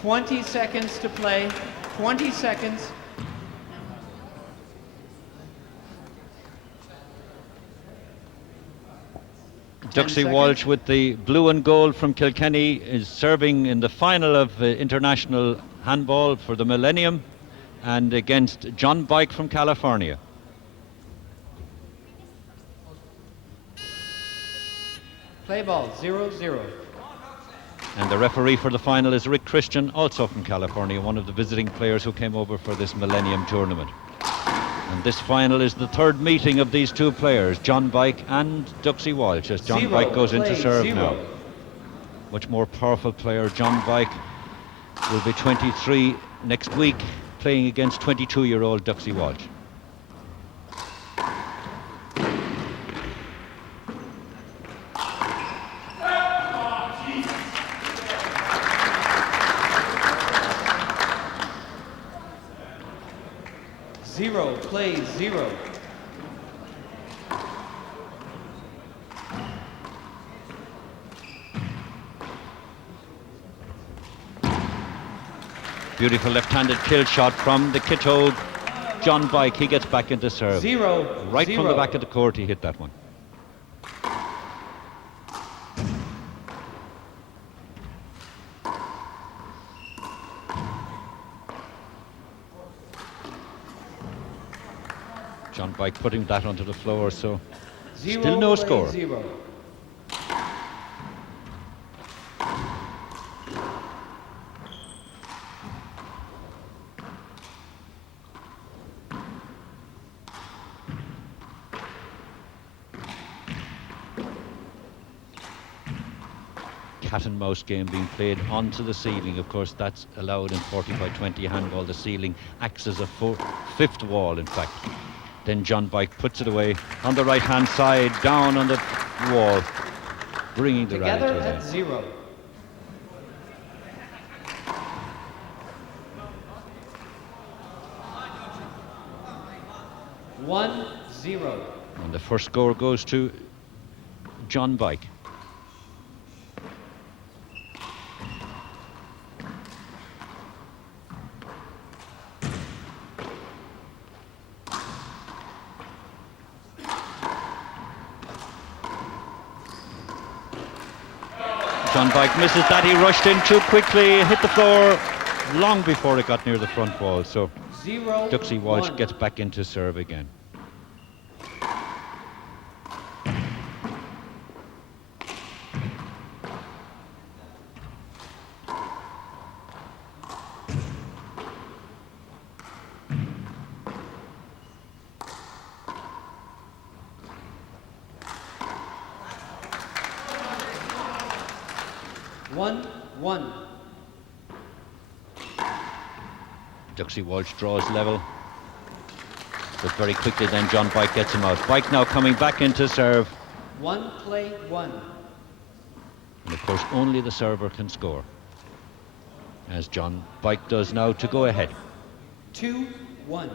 20 seconds to play. 20 seconds. Duxie Walsh with the blue and gold from Kilkenny is serving in the final of international handball for the Millennium and against John Bike from California. Play ball, 0-0. And the referee for the final is Rick Christian, also from California, one of the visiting players who came over for this Millennium tournament. And this final is the third meeting of these two players, John Bike and Duxie Walsh, as John Bike goes into serve now. Much more powerful player. John Bike will be 23 next week, playing against 22-year-old Duxie Walsh. Zero, play 0. Beautiful left-handed kill shot from the Kitto John Bike. He gets back into serve. Right from the back of the court he hit that one. John Bike putting that onto the floor, so still no score. 0. Cat and mouse game being played onto the ceiling. Of course, that's allowed in 40-by-20 handball. The ceiling acts as a fifth wall, in fact. Then John Bike puts it away on the right-hand side, down on the wall, bringing the rally to Together an at end. 0. One, 0. And the first score goes to John Bike. John Bike misses that. He rushed in too quickly, hit the floor long before it got near the front wall. So 0, Duxie Walsh 1. gets back into serve again. One. Duxie Walsh draws level, but very quickly then John Bike gets him out. Bike now coming back into serve. One, play 1. And of course only the server can score, as John Bike does now to go ahead. 2, 1.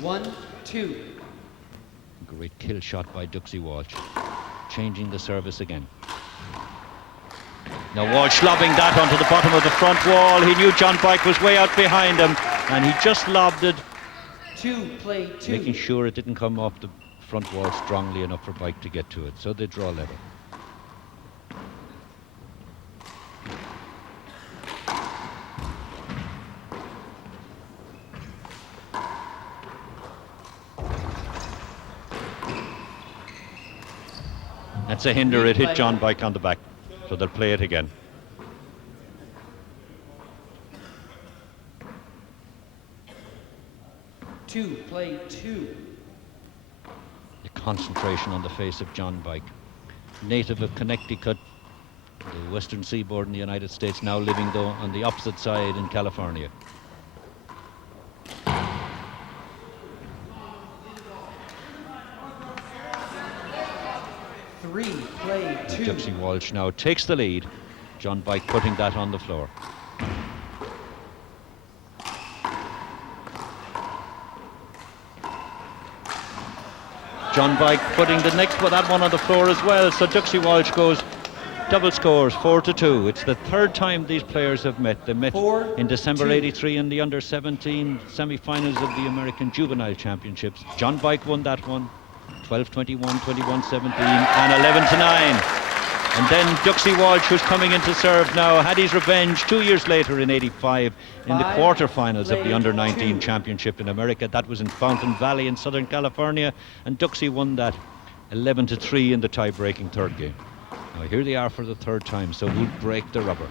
One, 2. Great kill shot by Duxie Walsh, changing the service again. Now Walsh lobbing that onto the bottom of the front wall. He knew John Bike was way out behind him, and he just lobbed it, 2, play 2. making sure it didn't come off the front wall strongly enough for Bike to get to it. So they draw level. That's a hinder. It hit John Bike on the back, so they'll play it again. Two, play 2. The concentration on the face of John Bike, native of Connecticut, the western seaboard in the United States, now living though on the opposite side in California. Play 2. Duxie Walsh now takes the lead. John Bike putting that on the floor. John Bike putting the next that one on the floor as well. So Duxie Walsh goes double scores, 4-2. It's the third time these players have met. They met in December 83 in the under-17 semi-finals of the American Juvenile Championships. John Bike won that one, 12-21, 21-17, and 11-9. And then Duxie Walsh, who's coming in to serve now, had his revenge 2 years later in 85 in the quarterfinals of the under-19 championship in America. That was in Fountain Valley in Southern California, and Duxie won that 11-3 in the tie-breaking third game. Now here they are for the third time, so who'll break the rubber?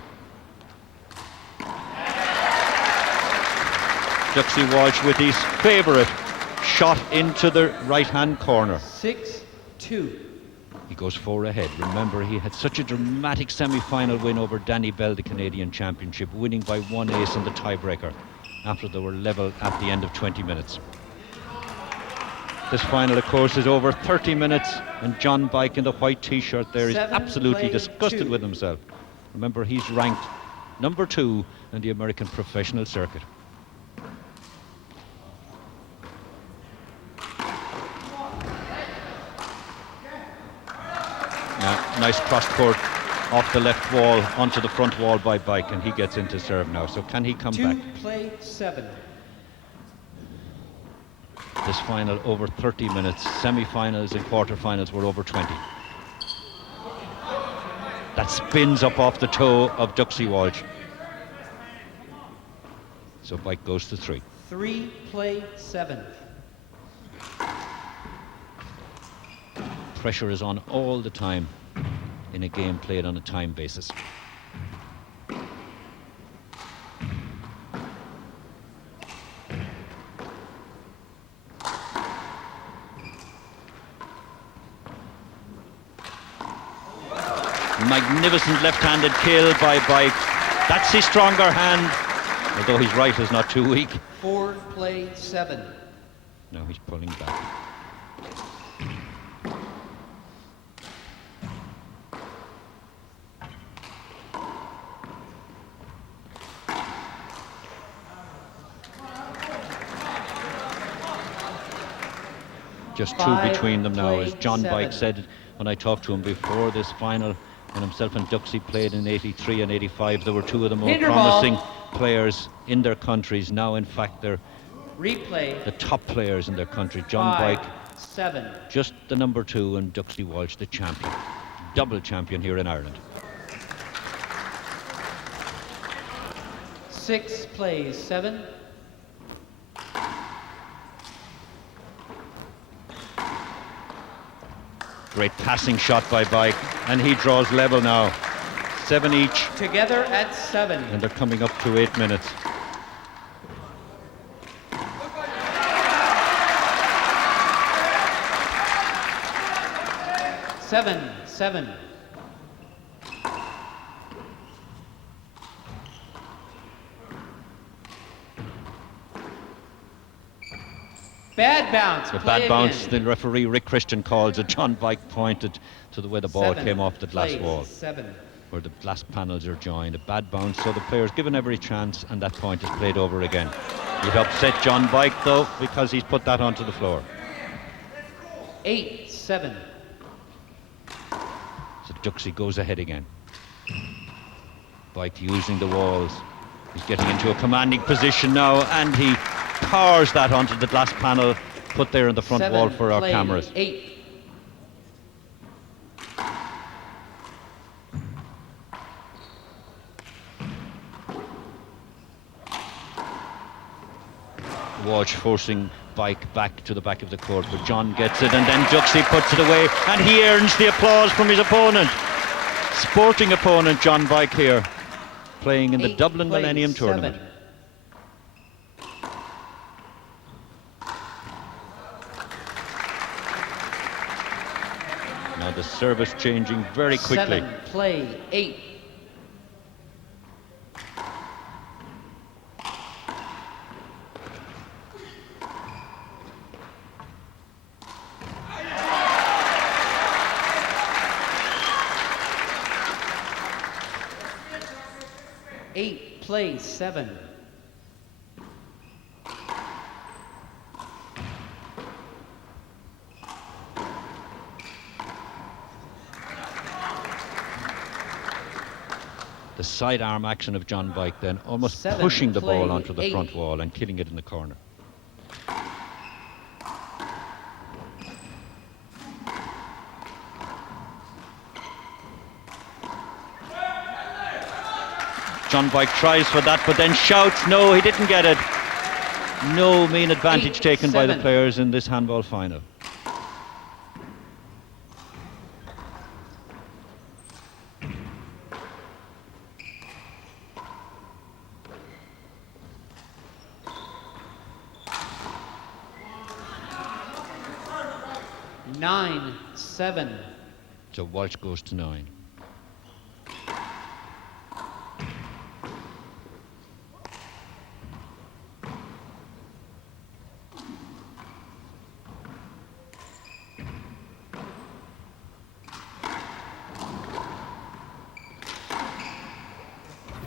Duxie Walsh with his favourite shot into the right-hand corner. 6-2. He goes 4 ahead. Remember, he had such a dramatic semi-final win over Danny Bell, the Canadian Championship, winning by 1 ace in the tiebreaker after they were level at the end of 20 minutes. This final, of course, is over 30 minutes, and John Bike in the white t-shirt there is absolutely disgusted with himself. Remember, he's ranked number 2 in the American professional circuit. Nice cross court off the left wall onto the front wall by Bike, and he gets into serve now. So can he come back? Play 7. This final over 30 minutes. Semi-finals and quarter-finals were over 20. That spins up off the toe of Duxie Walsh. So Bike goes to 3. Play 7. Pressure is on all the time in a game played on a time basis. Magnificent left-handed kill by Bike. That's his stronger hand, although his right is not too weak. Play 7. Now he's pulling back. Just 2 between them now, as John Bike said when I talked to him before this final, when himself and Duxie played in 83 and 85. There were 2 of the most promising players in their countries. Now, in fact, they're the top players in their country. John Bike, 7. just the number 2, and Duxie Walsh, the champion. Double champion here in Ireland. 6 plays 7. Great passing shot by Bike, and he draws level now. 7 each. Together at 7. And they're coming up to 8 minutes. Seven. Bad bounce. The bad bounce, the referee Rick Christian calls it. John Bike pointed to the way the ball came off the glass wall, where the glass panels are joined. A bad bounce, so the player's given every chance, and that point is played over again. It upset John Bike, though, because he's put that onto the floor. 8-7. So Duxie goes ahead again. Bike using the walls. He's getting into a commanding position now, and he powers that onto the glass panel put there in the front wall for our cameras. 8. Walsh forcing Bike back to the back of the court, but John gets it, and then Duxie puts it away, and he earns the applause from his opponent. Sporting opponent John Bike here, playing in the Dublin Millennium Tournament. Now the service changing very quickly. 7 play 8. Play 7. The sidearm action of John Bike then, almost 7 pushing the play, ball onto the 8. front wall and killing it in the corner. John Bike tries for that, but then shouts. No, he didn't get it. No mean advantage 8, taken by the 7. players in this handball final. Nine, 7. So Walsh goes to 9.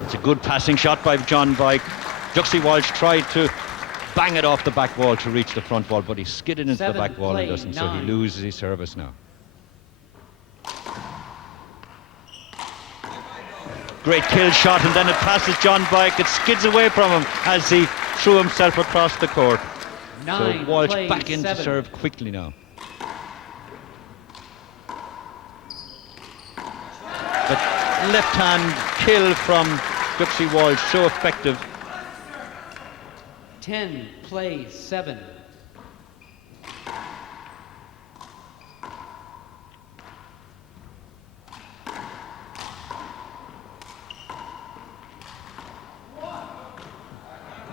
It's a good passing shot by John Bike. Duxie Walsh tried to bang it off the back wall to reach the front wall, but he skidded into 7 the back wall play, and doesn't, so he 9. loses his service now. Great kill shot, and then it passes John Bike. It skids away from him as he threw himself across the court. 9 So Walsh play, back in to 7. serve quickly now. But left hand kill from Duxie Walsh, so effective. 10 play, 7.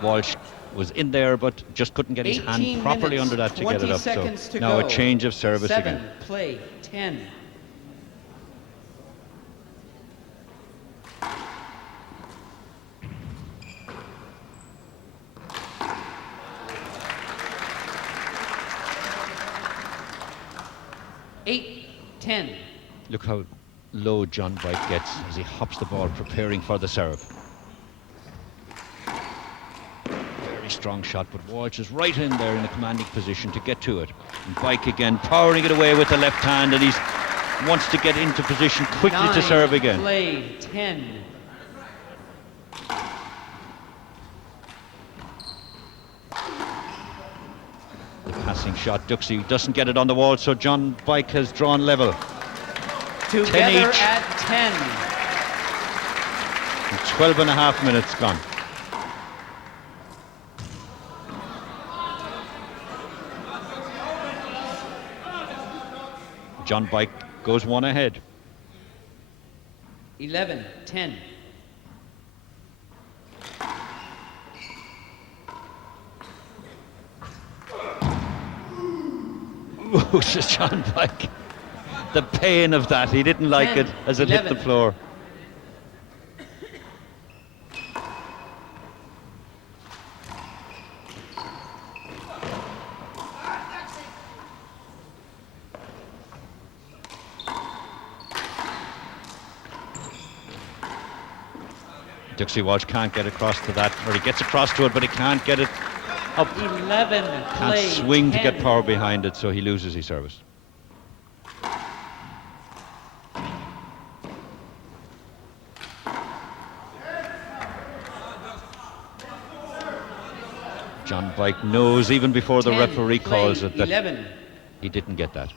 Walsh was in there, but just couldn't get his 18 hand properly minutes, under that to get 20 it up. seconds So to now go. a change of service 7 again. play, 10. Eight, 10. Look how low John Bike gets as he hops the ball, preparing for the serve. Very strong shot, but Walsh is right in there in a commanding position to get to it. And Bike again, powering it away with the left hand, and he wants to get into position quickly 9 to serve again. play, 10. The passing shot, Duxie doesn't get it on the wall, so John Bike has drawn level. Together each. at 10. And 12 and a half minutes gone. John Bike goes one ahead. 11, 10. Ooh, just John Bike. The pain of that. He didn't like 10, it as it hit 11. the floor. Duxie Walsh can't get across to that, or he gets across to it, but he can't get it up. 11 Can't play, swing 10. to get power behind it, so he loses his service. John Bike knows, even before the 10 referee play, calls it, that 11. he didn't get that.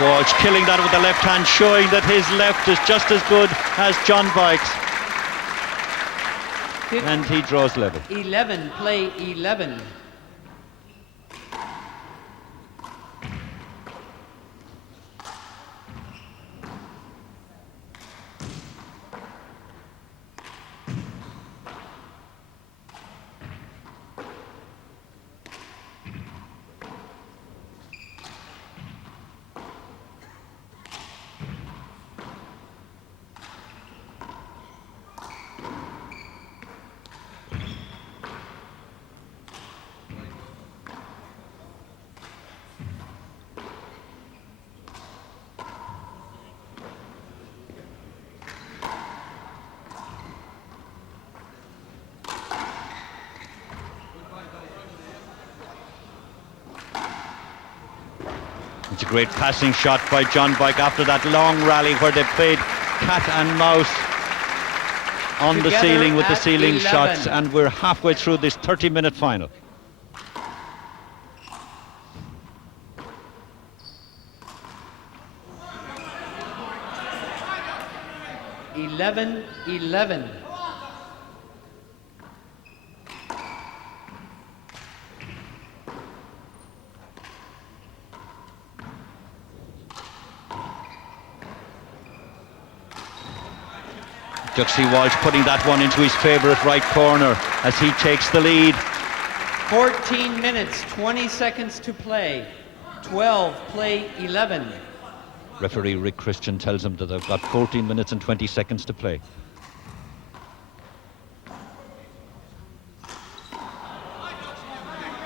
Walsh killing that with the left hand, showing that his left is just as good as John Bike's. And he draws level. 11 play, 11. It's a great passing shot by John Boyk after that long rally where they played cat and mouse on the ceiling with the ceiling 11. shots, and we're halfway through this 30-minute final. (11-11). Duxie Walsh putting that one into his favourite right corner as he takes the lead. 14 minutes, 20 seconds to play. 12, play 11. Referee Rick Christian tells him that they've got 14 minutes and 20 seconds to play.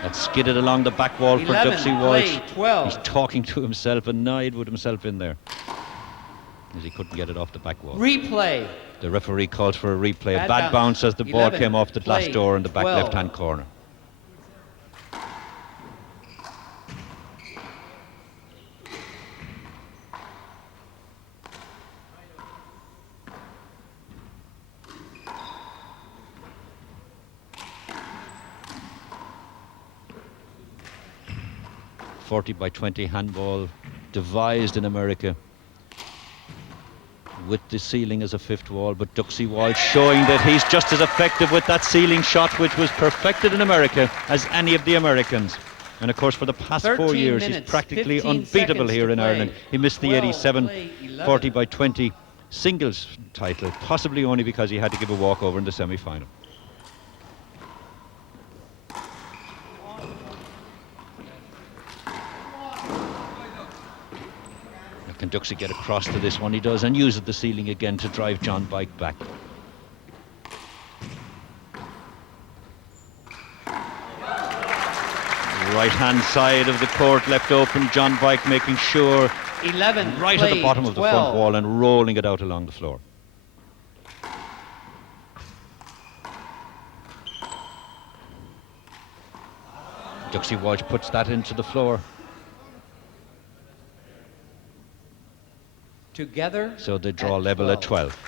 That skidded along the back wall for 11, Duxie Walsh. play 12. He's talking to himself, annoyed with himself in there, as he couldn't get it off the back wall. Replay. The referee calls for a replay. A Bad bad bounce as the ball 11, came off the glass play door in the back 12. left-hand corner. .40-by-20 handball devised in America with the ceiling as a fifth wall, but Duxie Walsh showing that he's just as effective with that ceiling shot, which was perfected in America, as any of the Americans. And of course, for the past 4 years, he's minutes, practically 15 unbeatable seconds here to in play. Ireland. He missed the 12, 87 play 11. 40-by-20 singles title, possibly only because he had to give a walkover in the semi-final. Can Duxie get across to this one? He does, and uses the ceiling again to drive John Boyk back. Right-hand side of the court left open. John Boyk making sure 11, right at the play bottom of the 12. front wall and rolling it out along the floor. Duxie Walsh puts that into the floor. Together. So they draw at level 12. at 12.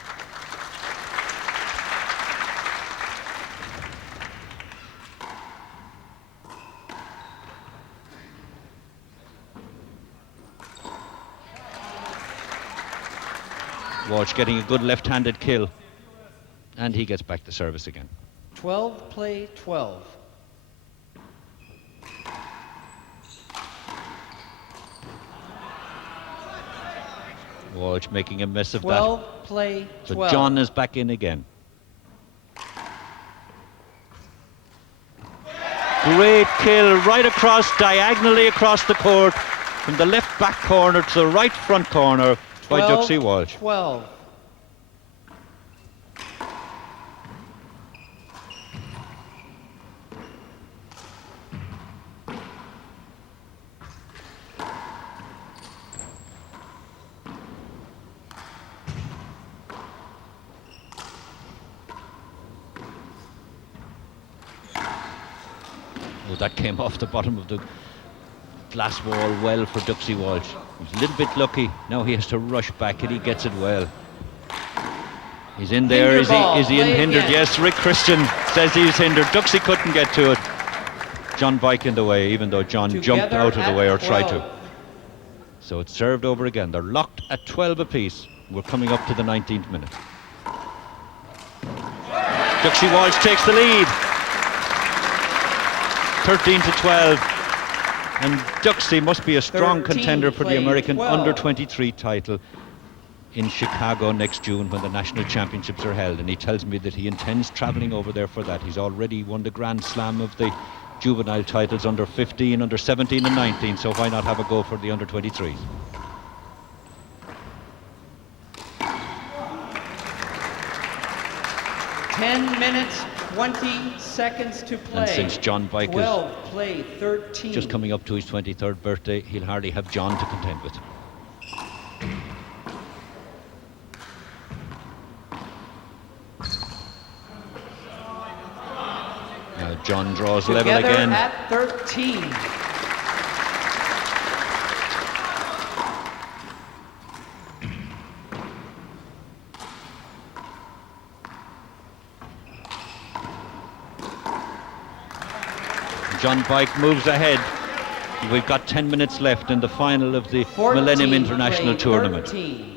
Walsh getting a good left-handed kill, and he gets back the service again. 12, play 12. Walsh making a mess of 12, that. play So 12. John is back in again. Great kill right across, diagonally across the court, from the left back corner to the right front corner by 12, Duxie Walsh. 12. Oh, that came off the bottom of the glass wall well for Duxie Walsh. He was a little bit lucky. Now he has to rush back, and he gets it well. He's in there. Hinder Is ball. he Play hindered? again. Yes, Rick Christian says he's hindered. Duxie couldn't get to it. John Boyk in the way, even though John jumped Together out of the at way or tried 12. to. So it's served over again. They're locked at 12 apiece. We're coming up to the 19th minute. Duxie Walsh takes the lead. 13-12. And Duxie must be a strong 13, contender for the play American 12. under-23 title in Chicago next June when the national championships are held. And he tells me that he intends travelling over there for that. He's already won the Grand Slam of the juvenile titles under 15, under 17 and 19, so why not have a go for the under-23s? minutes, 20 seconds to play. And since John Boyk 12, play 13. is just coming up to his 23rd birthday, he'll hardly have John to contend with. Now John draws level Together again. at 13. John Bike moves ahead. We've got 10 minutes left in the final of the 14, Millennium International play Tournament. 13.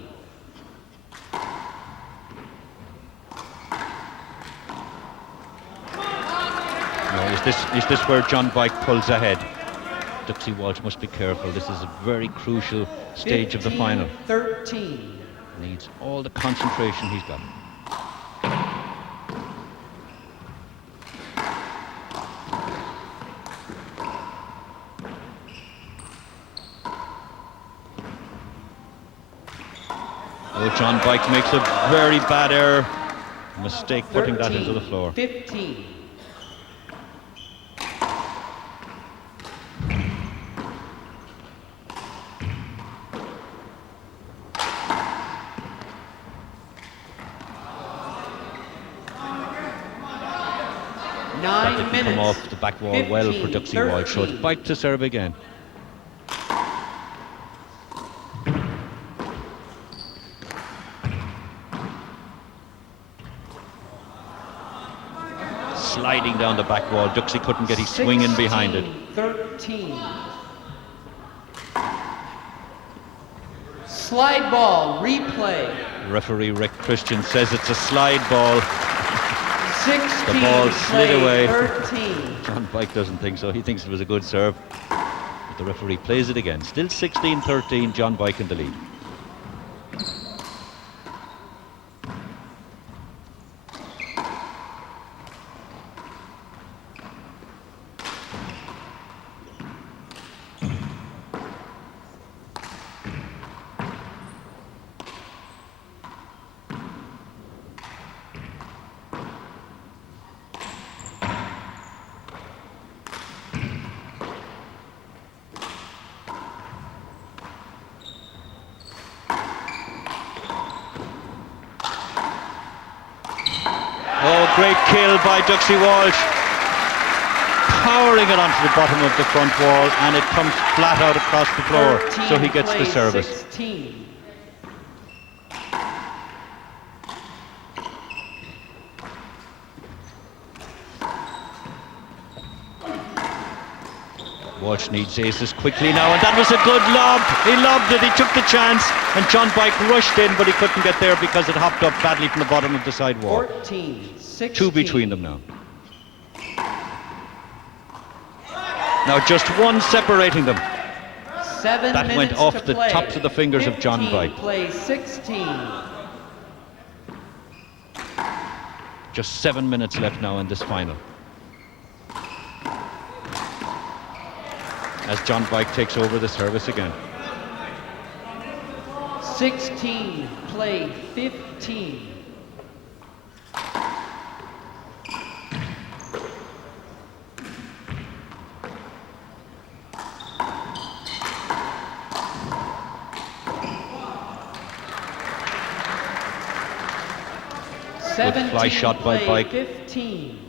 Is this where John Bike pulls ahead? Duxie Walsh must be careful. This is a very crucial stage of the final. 13. Needs all the concentration he's got. Oh, John Bike makes a very bad error. Mistake putting 13, that into the floor. 15. That didn't come off the back wall 15, well for Duxie Walsh, so it's 13. Bike to serve again. Sliding down the back wall, Duxie couldn't get his swing in behind it. 13. Slide ball, replay. Referee Rick Christian says it's a slide ball. 16, The ball slid play away. 13. John Bike doesn't think so. He thinks it was a good serve. But the referee plays it again. Still 16-13, John Bike in the lead. Oh, great kill by Duxie Walsh. Powering it onto the bottom of the front wall, and it comes flat out across the floor, 13, so he gets the play service. 16. Walsh needs aces quickly now, and that was a good lob. He lobbed it, he took the chance, and John Bike rushed in, but he couldn't get there because it hopped up badly from the bottom of the side wall. 14, 16. Two between them now. Now just one separating them. 7 That minutes went off to the play. tops of the fingers of John 15, Bike. Play 16. Just 7 minutes left now in this final. As John Bike takes over the service again. 16, play 15. Good fly shot by play Bike. 15.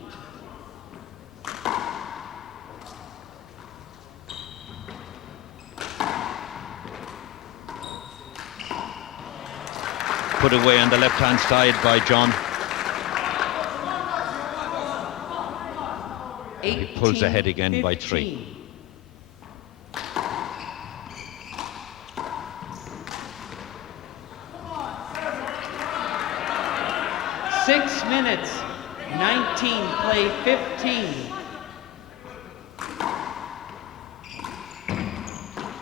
Put away on the left-hand side by John. He pulls ahead again by 3. 6 minutes, 19, play 15.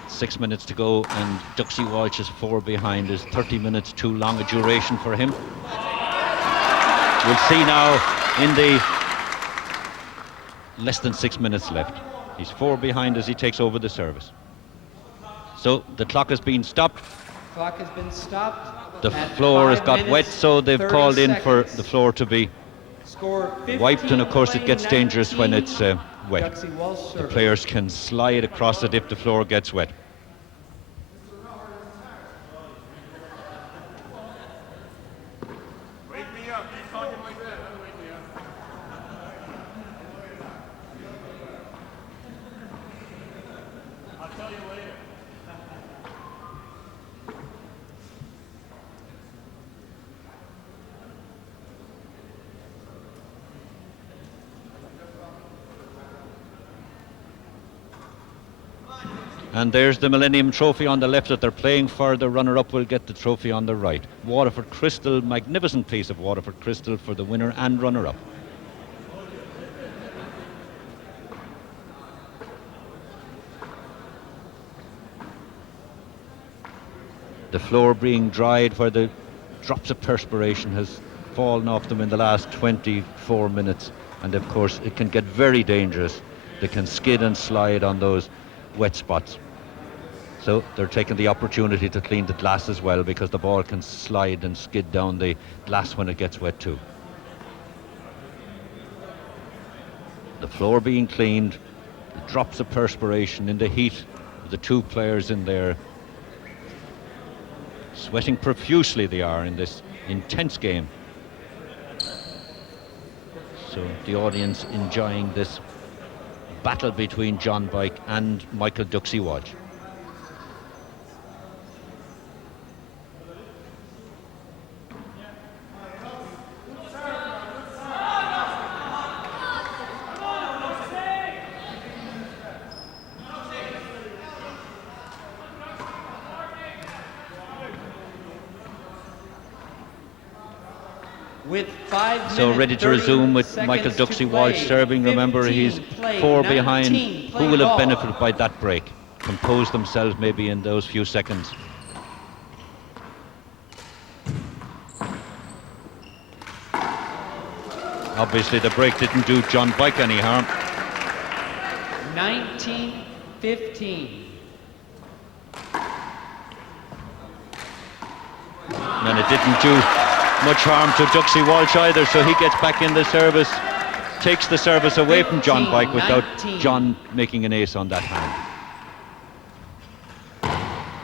6 minutes to go, and Duxie Walsh is 4 behind. Is 30 minutes too long a duration for him? We'll see now in the less than 6 minutes left. He's 4 behind as he takes over the service. So the clock has been stopped. Clock has been stopped. The at floor has 5 got minutes, wet, so they've 30 called in for seconds. the floor to be Score 15, wiped, and of course it gets play dangerous when 19. it's wet. Duxie Walsh The service. players can slide across it if the floor gets wet. Wake me up. Keep talking like that. Wake me up. I'll tell you later. And there's the Millennium Trophy on the left that they're playing for. The runner-up will get the trophy on the right. Waterford Crystal, magnificent piece of Waterford Crystal for the winner and runner-up. The floor being dried where the drops of perspiration has fallen off them in the last 24 minutes. And of course, it can get very dangerous. They can skid and slide on those wet spots. So they're taking the opportunity to clean the glass as well, because the ball can slide and skid down the glass when it gets wet too. The floor being cleaned, the drops of perspiration in the heat of the two players in there. Sweating profusely they are in this intense game. So the audience enjoying this battle between John Bike and Michael Duxie Walsh. With 5 minutes, So ready to resume with Michael Duxie Walsh serving. Remember, he's 4 behind. Who will have benefited by that break? Compose themselves maybe in those few seconds. Obviously the break didn't do John Bike any harm. 19-15. And it didn't do much harm to Duxie Walsh either, so he gets back in the service, takes the service away from John Bike without John making an ace on that hand.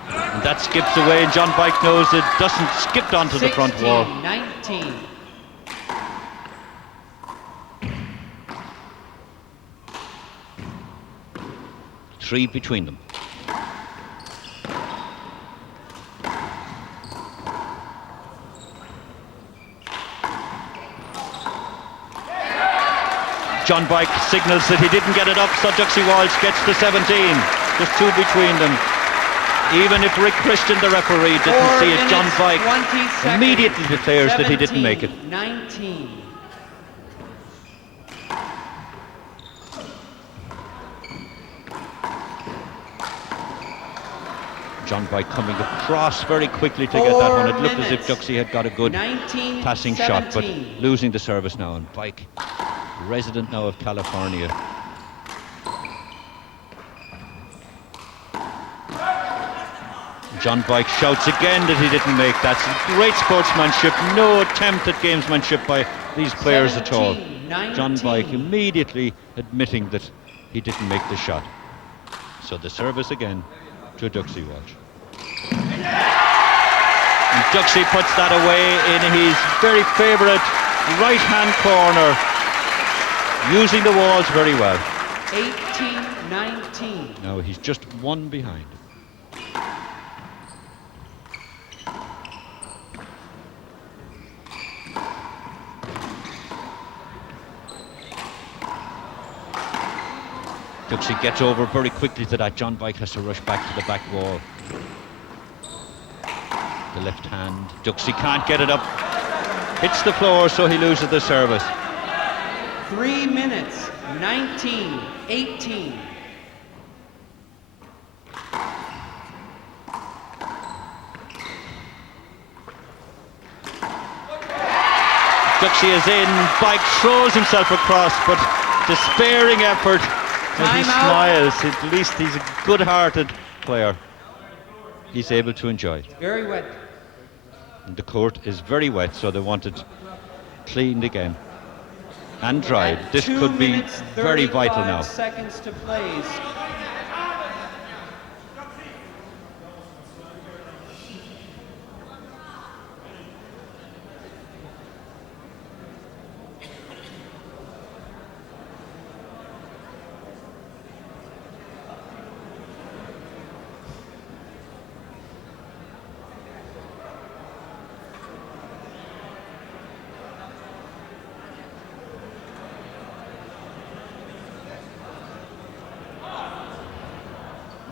And that skips away, and John Bike knows it doesn't skip onto the front wall. 19. 3 between them. John Bike signals that he didn't get it up, so Duxie Walsh gets to 17. Just 2 between them. Even if Rick Christian, the referee, didn't see it, John Bike immediately declares that he didn't make it. 19. John Bike coming across very quickly to get that one. It looked as if Duxie had got a good passing shot, but losing the service now. And Bike, resident now of California. John Bike shouts again that he didn't make that. Great sportsmanship, no attempt at gamesmanship by these players at all. John Bike immediately admitting that he didn't make the shot. So the service again to Duxie Walsh. And Duxie puts that away in his very favourite right-hand corner, using the walls very well. 18-19. Now he's just 1 behind. Duxie gets over very quickly to that. John Bike has to rush back to the back wall. The left hand. Duxie can't get it up. Hits the floor, so he loses the service. 3 minutes, 19-18. Duxie is in. Bike throws himself across, but despairing effort. And he smiles. At least he's a good-hearted player. He's able to enjoy it. Very wet. And the court is very wet, so they want it cleaned again and dried. This could be very vital now. 2 minutes, 35 seconds to play.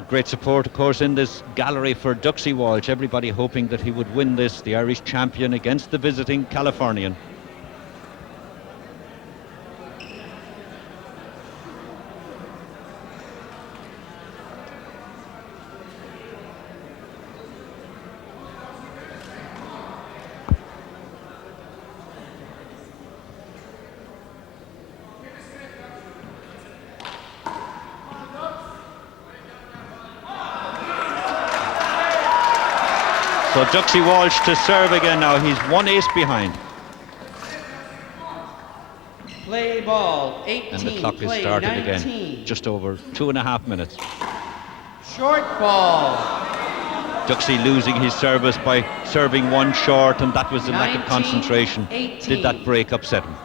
Great support, of course, in this gallery for Duxie Walsh. Everybody hoping that he would win this, the Irish champion against the visiting Californian. So Duxie Walsh to serve again now. He's 1-ace behind. Play ball, 18. And the clock is play, started 19. again. Just over 2.5 minutes. Short ball. Duxie losing his service by serving one short, and that was the lack of 19, concentration. 18. Did that break upset him?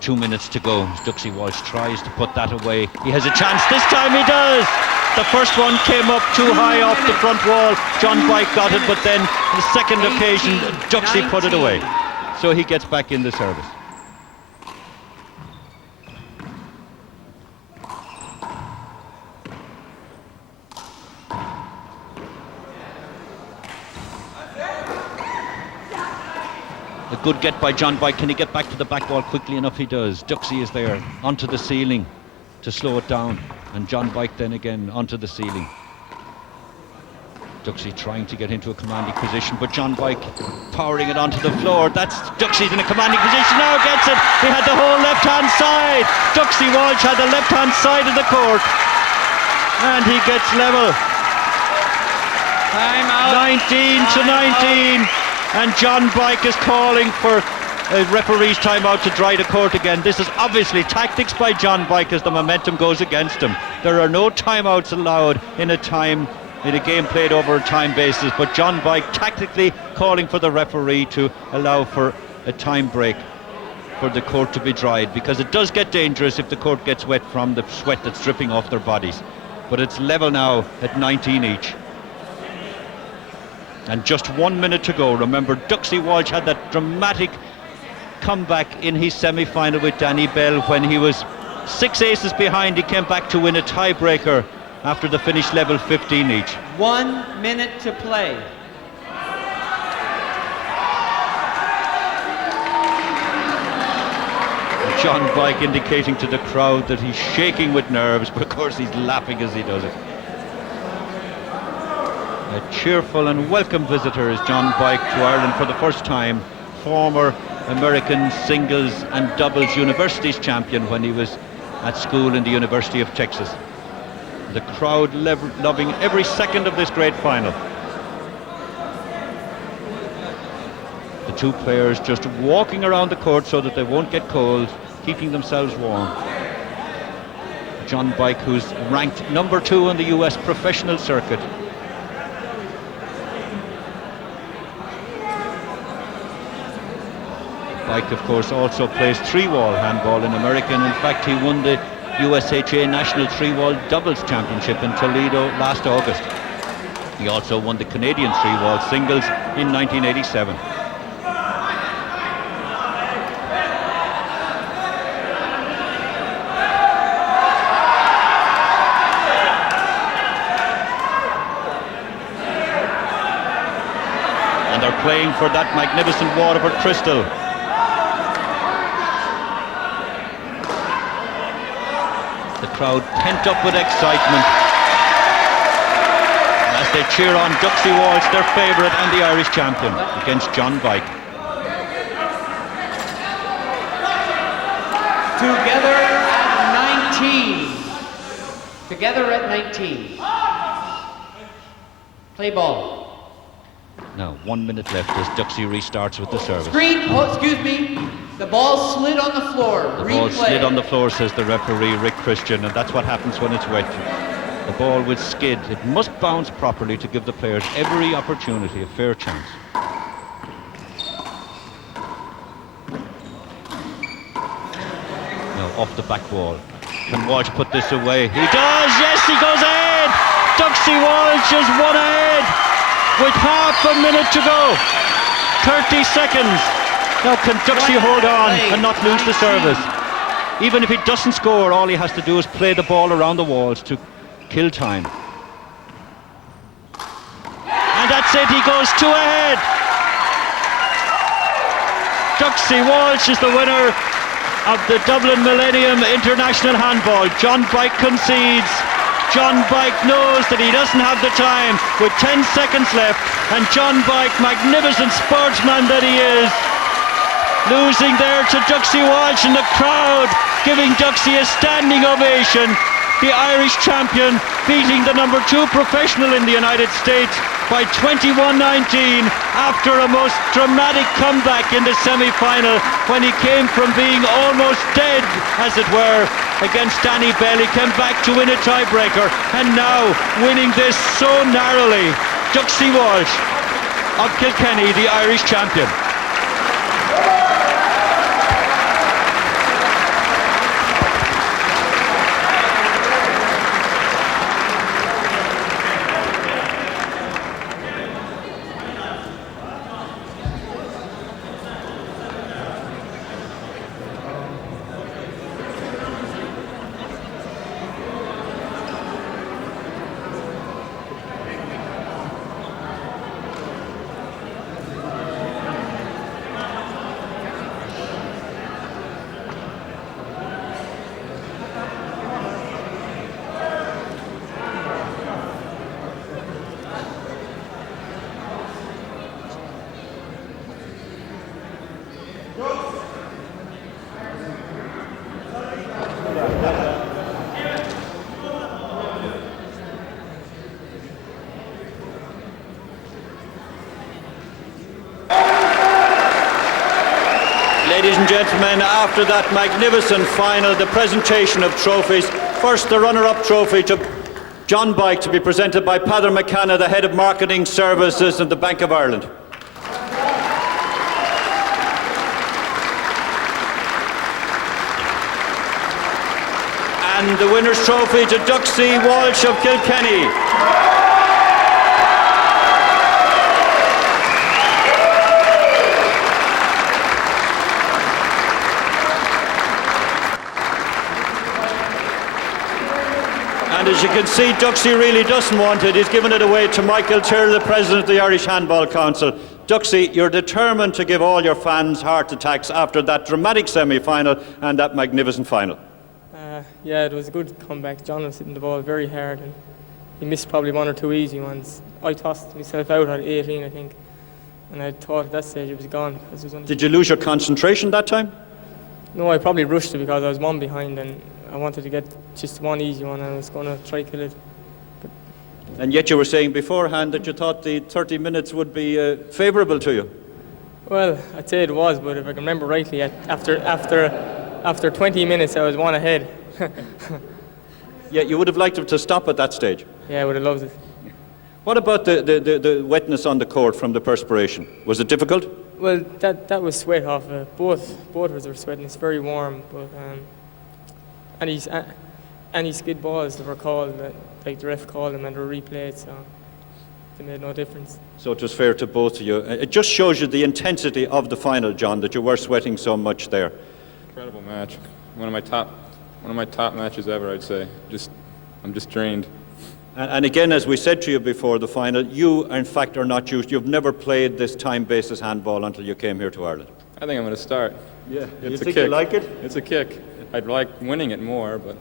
Two minutes to go. Duxie Walsh tries to put that away. He has a chance. This time he does. The first one came up too high off the front wall. John Bike got it, but then the second occasion, Duxie put it away. So he gets back in the service. A good get by John Bike. Can he get back to the back wall quickly enough? He does. Duxie is there onto the ceiling to slow it down, and John Bike then again onto the ceiling. Duxie trying to get into a commanding position, but John Bike powering it onto the floor. That's Duxie's in a commanding position now, gets it. He had the whole left-hand side. Duxie Walsh had the left-hand side of the court, and he gets level. Time out. 19 to 19. And John Bike is calling for a referee's timeout to dry the court again. This is obviously tactics by John Bike as the momentum goes against him. There are no timeouts allowed in a game played over a time basis, but John Bike tactically calling for the referee to allow for a time break for the court to be dried, because it does get dangerous if the court gets wet from the sweat that's dripping off their bodies. But it's level now at 19 each. And just 1 minute to go. Remember, Duxie Walsh had that dramatic comeback in his semi-final with Danny Bell when he was 6 aces behind. He came back to win a tiebreaker after the finish level 15 each. 1 minute to play. John Bike indicating to the crowd that he's shaking with nerves, but of course he's laughing as he does it. A cheerful and welcome visitor is John Bike to Ireland for the first time. Former American singles and doubles universities champion when he was at school in the University of Texas. The crowd loving every second of this great final. The two players just walking around the court so that they won't get cold, keeping themselves warm. John Bike, who's ranked #2 on the US professional circuit. Bike, of course, also plays 3-wall handball in America, and in fact he won the USHA National 3-wall doubles championship in Toledo last August. He also won the Canadian 3-wall singles in 1987. And they're playing for that magnificent Waterford crystal. The crowd pent up with excitement as they cheer on Duxie Walsh, their favourite and the Irish champion, against John Bike. Together at 19. Together at 19. Play ball. Now 1 minute left as Duxie restarts with the service. Screen, oh, excuse me. The ball slid on the floor. The Replay. ball slid on the floor, says the referee, Rick Christian, and that's what happens when it's wet. The ball will skid. It must bounce properly to give the players every opportunity, a fair chance. off the back wall. Can Walsh put this away? He does, yes, he goes ahead! Duxie Walsh is one ahead with half a minute to go. 30 seconds. Now can Duxie hold on and not lose the service? Even if he doesn't score, all he has to do is play the ball around the walls to kill time. And that's it, he goes 2 ahead. Duxie Walsh is the winner of the Dublin Millennium International Handball. John Bike concedes. John Bike knows that he doesn't have the time with 10 seconds left, and John Bike, magnificent sportsman that he is, losing there to Duxie Walsh, and the crowd giving Duxie a standing ovation. The Irish champion beating the number 2 professional in the United States by 21-19 after a most dramatic comeback in the semi-final when he came from being almost dead, as it were, against Danny Bell. He came back to win a tiebreaker, and now winning this so narrowly. Duxie Walsh of Kilkenny, the Irish champion. Ladies and gentlemen, after that magnificent final, the presentation of trophies. First, the runner-up trophy to John Bike, to be presented by Peadar McCanna, the Head of Marketing Services at the Bank of Ireland. And the winner's trophy to Duxie Walsh of Kilkenny. And as you can see, Duxie really doesn't want it. He's given it away to Michael Tyrrell, the President of the Irish Handball Council. Duxie, you're determined to give all your fans heart attacks after that dramatic semi-final and that magnificent final. Yeah, it was a good comeback. John was hitting the ball very hard, and he missed probably 1 or 2 easy ones. I tossed myself out at 18, I think, and I thought at that stage it was gone. Because it was only... Did you lose your concentration that time? No, I probably rushed it because I was 1 behind, and I wanted to get just 1 easy one, and I was going to try kill it. But... And yet you were saying beforehand that you thought the 30 minutes would be favourable to you. Well, I'd say it was, but if I can remember rightly, after 20 minutes I was 1 ahead. Yeah, you would have liked it to stop at that stage. Yeah, I would have loved it. What about the wetness on the court from the perspiration? Was it difficult? Well, that was sweat off. Both of us were sweating. It's very warm, but any skid balls that were called, like the ref called them and were replayed, so they made no difference. So it was fair to both of you. It just shows you the intensity of the final, John, that you were sweating so much there. Incredible match. One of my top matches ever, I'd say. I'm just drained. And again, as we said to you before the final, you, in fact, are not used. You've never played this time-basis handball until you came here to Ireland. I think I'm going to start. Yeah. It's You a think kick. you like it? It's a kick. I'd like winning it more, but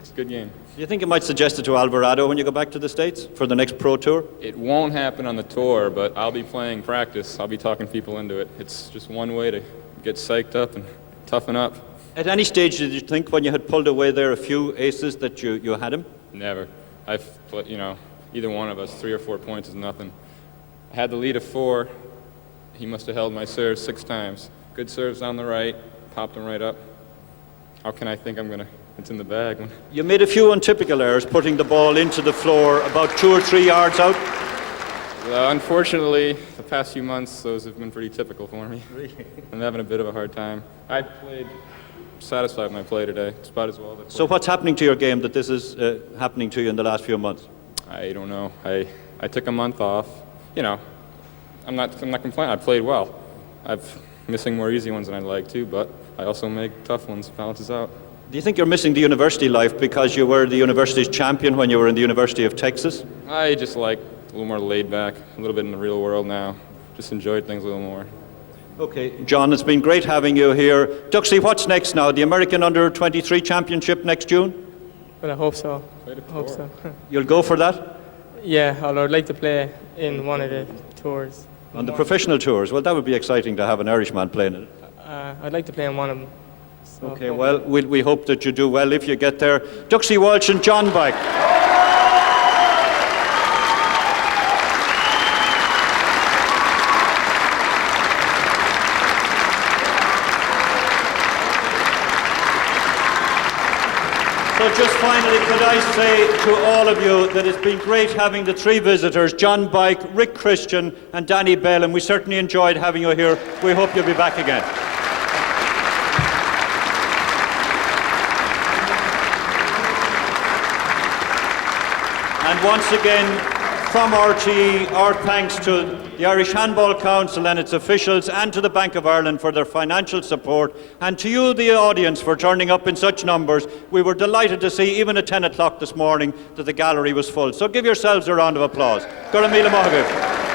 it's a good game. Do you think you might suggest it to Alvarado when you go back to the States for the next pro tour? It won't happen on the tour, but I'll be playing practice. I'll be talking people into it. It's just one way to get psyched up and toughen up. At any stage, did you think when you had pulled away there a few aces that you had him? Never. Either one of us, 3 or 4 points is nothing. I had the lead of 4. He must have held my serve 6 times. Good serves on the right, popped them right up. How can I think it's in the bag? You made a few untypical errors, putting the ball into the floor about 2 or 3 yards out. Unfortunately, the past few months, those have been pretty typical for me. Really? I'm having a bit of a hard time. I played satisfied with my play today. It's about as well as I played. So what's happening to your game that this is happening to you in the last few months? I don't know. I took a month off. You know, I'm not complaining. I played well. I'm missing more easy ones than I'd like to, but I also make tough ones. Balances out. Do you think you're missing the university life because you were the university's champion when you were in the University of Texas? I just like a little more laid back, a little bit in the real world now. Just enjoyed things a little more. Okay, John, it's been great having you here. Duxie, what's next now? The American Under-23 Championship next June? Well, I hope so. Played it I hope before. so. You'll go for that? Yeah, although I'd like to play in one of the tours. On the professional tours? Well, that would be exciting to have an Irishman playing in it. I'd like to play in one of them. So Okay, well, we hope that you do well if you get there. Duxie Walsh and John Beck. So just finally, could I say to all of you that it's been great having the three visitors, John Bike, Rick Christian and Danny Bell, and we certainly enjoyed having you here. We hope you'll be back again. And once again, from RTE, our thanks to the Irish Handball Council and its officials and to the Bank of Ireland for their financial support, and to you, the audience, for turning up in such numbers. We were delighted to see, even at 10 o'clock this morning, that the gallery was full. So give yourselves a round of applause. Go to Míle Maith.